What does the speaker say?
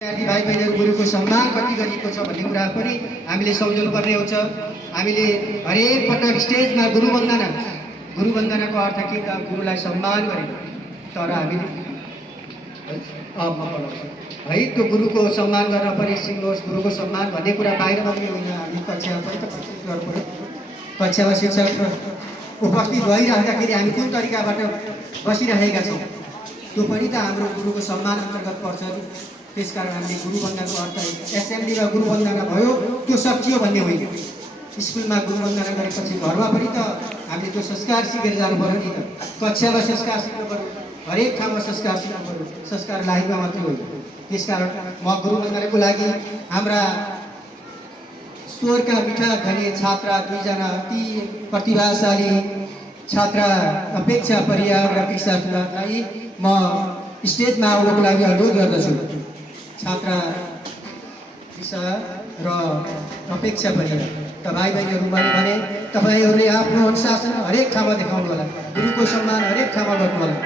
विद्यार्थी भाइ बहिनीहरू गुरुको सम्मान कति गरिएको छ भन्ने कुरा पनि हामीले सम्झाउनु पर्ने हुन्छ। हामीले हरेक पटक स्टेजमा गुरुवन्दनाको अर्थ के त गुरुलाई सम्मान गरेको, तर हामीले है त्यो गुरुको सम्मान गर्न पनि सिक्नुहोस्। गुरुको सम्मान भन्ने कुरा बाहिर मात्रै होइन, हामी कक्षामा पनि त गर्नु पर्यो। कक्षामा शिक्षक उपस्थित भइराख्दाखेरि हामी कुन तरिकाबाट बसिरहेका छौँ त्यो पनि त हाम्रो गुरुको सम्मान अन्तर्गत पर्छ। त्यसकारण हामीले गुरुवन्दनाको अर्थ एसेम्ब्लीमा गुरुवन्दना भयो त्यो सकियो भन्ने होइन। स्कुलमा गुरुवन्दना गरेपछि घरमा पनि त हामीले त्यो संस्कार सिकेर जानु पर्यो नि त। कक्षामा संस्कार सिक्नु पर्यो, हरेक ठाउँमा संस्कार सिक्नु पर्यो, संस्कार लाइफमा मात्रै होइन। त्यसकारण म गुरुवन्दनाको लागि हाम्रा स्वरका मिठा धनी छात्रा दुईजना अति प्रतिभाशाली छात्रा अपेक्षा परियार र कृष्ण सुनारलाई म स्टेजमा आउनको लागि अनुरोध गर्दछु। छात्रा कृष्ण र अपेक्षा परियार भाइ बहिनीहरू मैले भने तपाईँहरूले आफ्नो अनुशासन हरेक ठाउँमा देखाउनु होला, गुरुको सम्मान हरेक ठाउँमा गर्नु होला।